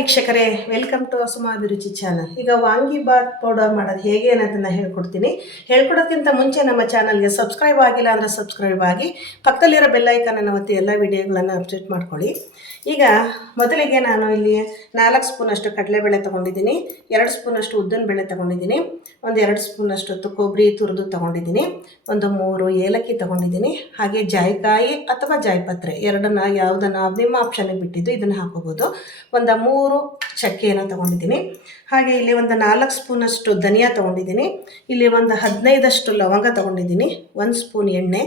ವೀಕ್ಷಕರೇ, welcome to Suma ಅಭಿರುಚಿ channel. ಈಗ ವಾಂಗಿಬಾತ್ ಪೌಡರ್ ಮಾಡೋದು ಹೇಗೆ ಅನ್ನೋದನ್ನು ಹೇಳ್ಕೊಡ್ತೀನಿ. ಹೇಳ್ಕೊಡೋದಕ್ಕಿಂತ ಮುಂಚೆ ನಮ್ಮ ಚಾನಲ್ಗೆ ಸಬ್ಸ್ಕ್ರೈಬ್ ಆಗಿಲ್ಲ ಅಂದರೆ ಸಬ್ಸ್ಕ್ರೈಬ್ ಆಗಿ, ಪಕ್ಕದಲ್ಲಿರೋ ಬೆಲ್ಲೈಕನನ್ನು ಒತ್ತಿ ಎಲ್ಲ ವಿಡಿಯೋಗಳನ್ನು ಅಪ್ಡೇಟ್ ಮಾಡ್ಕೊಳ್ಳಿ. ಈಗ ಮೊದಲಿಗೆ ನಾನು ಇಲ್ಲಿ 4 ಸ್ಪೂನಷ್ಟು ಕಡಲೆಬೇಳೆ ತೊಗೊಂಡಿದ್ದೀನಿ, 2 ಸ್ಪೂನಷ್ಟು ಉದ್ದಿನಬೇಳೆ ತೊಗೊಂಡಿದ್ದೀನಿ, ಒಂದು 2 ಸ್ಪೂನಷ್ಟು ಕೊಬ್ಬರಿ ತುರಿದು ತೊಗೊಂಡಿದ್ದೀನಿ, ಒಂದು 3 ಏಲಕ್ಕಿ ತೊಗೊಂಡಿದ್ದೀನಿ, ಹಾಗೆ ಜಾಯಿಕಾಯಿ ಅಥವಾ ಜಾಯಿಪತ್ರೆ ಎರಡನ್ನ ಯಾವುದನ್ನು ನಿಮ್ಮ ಆಪ್ಷನ್ಗೆ ಬಿಟ್ಟಿದ್ದು ಇದನ್ನು ಹಾಕೋಬೋದು. ಒಂದು 3 ಚಕ್ಕೆಯನ್ನು ತೊಗೊಂಡಿದ್ದೀನಿ, ಹಾಗೆ ಇಲ್ಲಿ ಒಂದು 4 ಸ್ಪೂನಷ್ಟು ಧನಿಯಾ ತೊಗೊಂಡಿದ್ದೀನಿ, ಇಲ್ಲಿ ಒಂದು 15 ಲವಂಗ ತೊಗೊಂಡಿದ್ದೀನಿ, 1 ಸ್ಪೂನ್ ಎಣ್ಣೆ,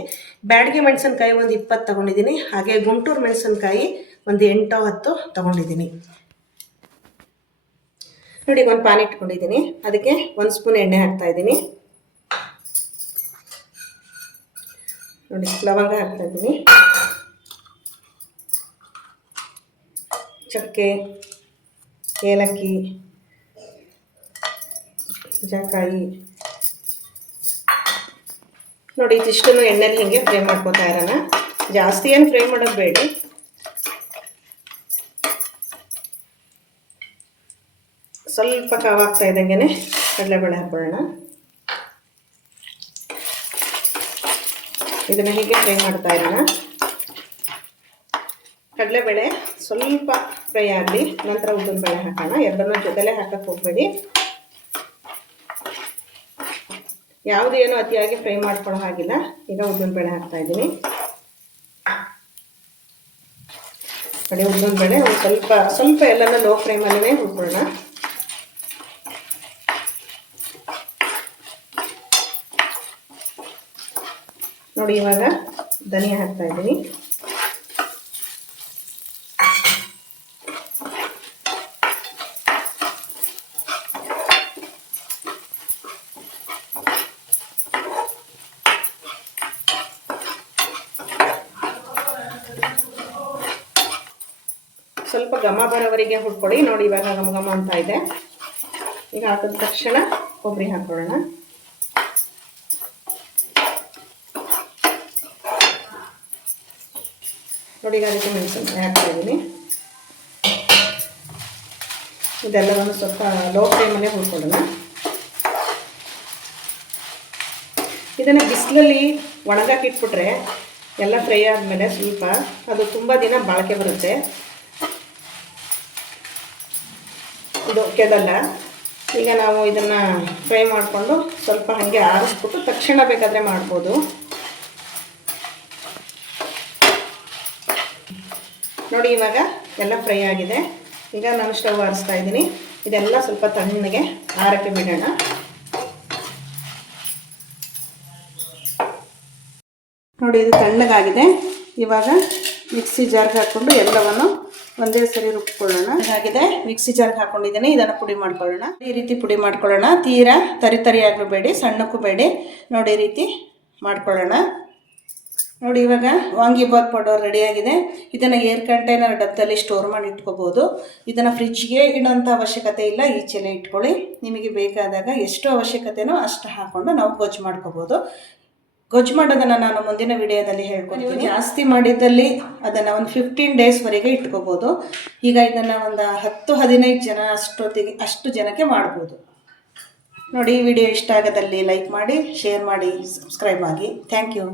ಬ್ಯಾಡಗಿ ಮೆಣಸಿನ್ಕಾಯಿ ಒಂದು 20 ತೊಗೊಂಡಿದ್ದೀನಿ, ಹಾಗೆ ಗುಂಟೂರು ಮೆಣಸಿನ್ಕಾಯಿ ಒಂದು 8-10 ತೊಗೊಂಡಿದ್ದೀನಿ. ನೋಡಿ, ಒಂದು ಪಾನ್ ಇಟ್ಕೊಂಡಿದ್ದೀನಿ, ಅದಕ್ಕೆ 1 ಸ್ಪೂನ್ ಎಣ್ಣೆ ಹಾಕ್ತಾಯಿದ್ದೀನಿ. ನೋಡಿ, ಲವಂಗ ಹಾಕ್ತಾಯಿದ್ದೀನಿ, ಚಕ್ಕೆ, ಏಲಕ್ಕಿ, ಜಾಕಾಯಿ. ನೋಡಿ, ಇದಿಷ್ಟನ್ನು ಎಣ್ಣೆಲಿ ಹೀಗೆ ಫ್ರೈ ಮಾಡ್ಕೊತಾ ಇರೋಣ. ಜಾಸ್ತಿ ಏನು ಫ್ರೈ ಮಾಡೋದು ಬೇಡ. ಸ್ವಲ್ಪ ಕಾವಾಗ್ತಾ ಇದ್ದಂಗೆ ಕಡಲೆಬೇಳೆ ಹಾಕೊಳ್ಳೋಣ. ಇದನ್ನು ಹೀಗೆ ಫ್ರೈ ಮಾಡ್ತಾ ಇರೋಣ. ಕಡಲೆಬೇಳೆ ಸ್ವಲ್ಪ ಫ್ರೈ ಆಗಲಿ, ನಂತರ ಉದ್ದಿನಬೇಳೆ ಹಾಕೋಣ. ಎರಡನ್ನೂ ಜೊತೆಲೇ ಹಾಕಕ್ಕೆ ಹೋಗಬೇಡಿ. ಯಾವುದೇನು ಅತಿಯಾಗಿ ಫ್ರೈ ಮಾಡ್ಕೊಳ್ಳೋ ಹಾಗಿಲ್ಲ. ಈಗ ಉದ್ದಿನಬೇಳೆ ಹಾಕ್ತಾ ಇದ್ದೀನಿ. ಕಡೆ ಉದ್ದಿನಬೇಳೆ ಒಂದು ಸ್ವಲ್ಪ ಎಲ್ಲನೂ ಲೋ ಫ್ಲೇಮಲ್ಲೇ ಹುರ್ಕೊಳ್ಳೋಣ. ನೋಡಿ, ಇವಾಗ ಧನಿಯಾ ಹಾಕ್ತಾ ಇದ್ದೀನಿ. ಸ್ವಲ್ಪ ಘಮ ಬರೋವರೆಗೆ ಹುಡ್ಕೊಳ್ಳಿ. ನೋಡಿ, ಇವಾಗ ಘಮ ಅಂತ ಇದೆ. ಈಗ ಹಾಕಿದ ತಕ್ಷಣ ಕೊಬ್ಬರಿ ಹಾಕೊಳ್ಳೋಣ. ನೋಡಿ, ಈಗ ಅದಕ್ಕೆ ಮೆಣಸಿನ್ಕಾಯಿ ಹಾಕ್ತಾ ಇದ್ದೀನಿ. ಇದೆಲ್ಲವನ್ನು ಸ್ವಲ್ಪ ಲೋ ಫ್ಲೇಮಲ್ಲೇ ಹುಡ್ಕೊಳ್ಳೋಣ. ಇದನ್ನು ಬಿಸಿಲಲ್ಲಿ ಒಣಗಾಕಿಟ್ಬಿಟ್ರೆ ಎಲ್ಲ ಫ್ರೈ ಆದಮೇಲೆ ಸ್ವಲ್ಪ ಅದು ತುಂಬ ದಿನ ಬಾಳಿಕೆ ಬರುತ್ತೆ. ಇದು ಕೆಡಲ್ಲ. ಈಗ ನಾವು ಇದನ್ನು ಫ್ರೈ ಮಾಡಿಕೊಂಡು ಸ್ವಲ್ಪ ಹಾಗೆ ಆರಿಸ್ಬಿಟ್ಟು ತಕ್ಷಣ ಬೇಕಾದರೆ ಮಾಡ್ಬೋದು. ನೋಡಿ, ಇವಾಗ ಎಲ್ಲ ಫ್ರೈ ಆಗಿದೆ. ಈಗ ನಾನು ಸ್ಟವ್ ಆರಿಸ್ತಾ ಇದ್ದೀನಿ. ಇದೆಲ್ಲ ಸ್ವಲ್ಪ ತಣ್ಣಗೆ ಆರಕ್ಕೆ ಬಿಡೋಣ. ನೋಡಿ, ಇದು ತಣ್ಣಗಾಗಿದೆ. ಇವಾಗ ಮಿಕ್ಸಿ ಜಾರ್ಗೆ ಹಾಕ್ಕೊಂಡು ಎಲ್ಲವನ್ನು ಒಂದೇ ಸರಿ ರುಬ್ಕೊಳ್ಳೋಣ. ಹಾಗಿದೆ, ಮಿಕ್ಸಿ ಜಾರ್ಗೆ ಹಾಕ್ಕೊಂಡಿದ್ದೀನಿ. ಇದನ್ನು ಪುಡಿ ಮಾಡ್ಕೊಳ್ಳೋಣ. ಈ ರೀತಿ ಪುಡಿ ಮಾಡ್ಕೊಳ್ಳೋಣ. ತೀರಾ ತರಿ ಆಗಬೇಡಿ, ಸಣ್ಣಕ್ಕೂ ಬೇಡಿ. ನೋಡಿ, ಈ ರೀತಿ ಮಾಡ್ಕೊಳ್ಳೋಣ. ನೋಡಿ, ಇವಾಗ ವಾಂಗಿಬಾತ್ ಪೌಡರ್ ರೆಡಿಯಾಗಿದೆ. ಇದನ್ನು ಏರ್ ಕಂಟೈನರ್ ಡಬ್ಬದಲ್ಲಿ ಸ್ಟೋರ್ ಮಾಡಿ ಇಟ್ಕೋಬೋದು. ಇದನ್ನು ಫ್ರಿಜ್ಗೆ ಇಡೋಂಥ ಅವಶ್ಯಕತೆ ಇಲ್ಲ, ಈಚೆಲೆ ಇಟ್ಕೊಳ್ಳಿ. ನಿಮಗೆ ಬೇಕಾದಾಗ ಎಷ್ಟು ಅವಶ್ಯಕತೆನೋ ಅಷ್ಟು ಹಾಕ್ಕೊಂಡು ನಾವು ಗೊಜ್ಜು ಮಾಡ್ಕೋಬೋದು. ಗೊಜ್ಜು ಮಾಡೋದನ್ನು ನಾನು ಮುಂದಿನ ವಿಡಿಯೋದಲ್ಲಿ ಹೇಳ್ಕೊಡ್ತೀನಿ. ಜಾಸ್ತಿ ಮಾಡಿದ್ದಲ್ಲಿ ಅದನ್ನು ಒಂದು 15 ಡೇಸ್ವರೆಗೆ ಇಟ್ಕೋಬೋದು. ಈಗ ಇದನ್ನು ಒಂದು 10-15 ಜನ ಅಷ್ಟು ಜನಕ್ಕೆ ಮಾಡ್ಬೋದು. ನೋಡಿ, ಈ ವಿಡಿಯೋ ಇಷ್ಟ ಆಗೋದಲ್ಲಿ ಲೈಕ್ ಮಾಡಿ, ಶೇರ್ ಮಾಡಿ, ಸಬ್ಸ್ಕ್ರೈಬ್ ಆಗಿ. Thank you.